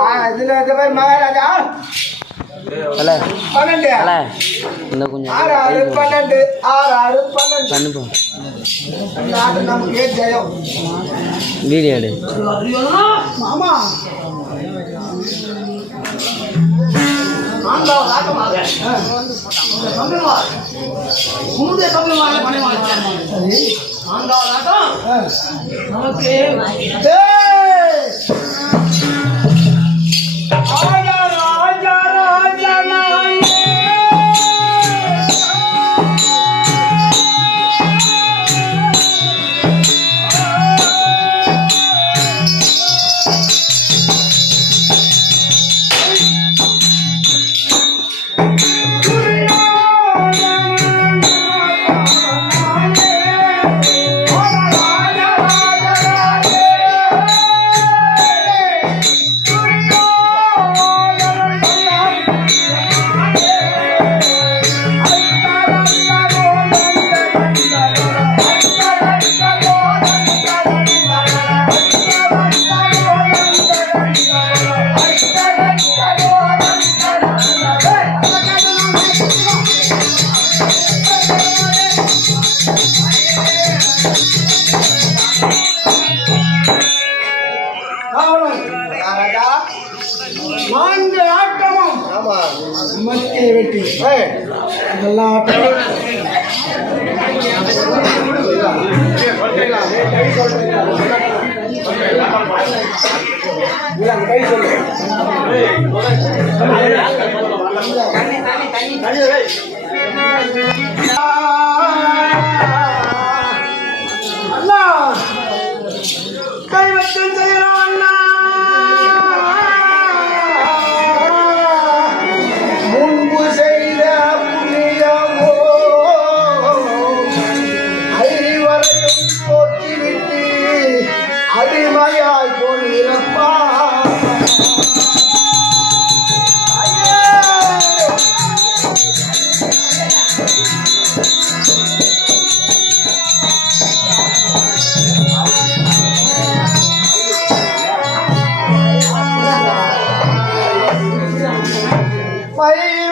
ஆ, இதுல இந்த மாதிரி மகாராஜா. பன்னெண்டு. இந்த கொஞ்சம் ஆறு ஆறு பன்னெண்டு. ஆறு ஆறு பன்னெண்டு. ஆட்டு நமக்கு ஜெயம்? வீடியோ எடு. மாமா. நான்காவது நான்கு ஆட்டமும் மத்திய வெட்டி இதெல்லாம் ஆட்டம். அண்ணா ஐவரையும் போக்கிவிட்டு அடிமையாய் போகிறப்பா ஐயே!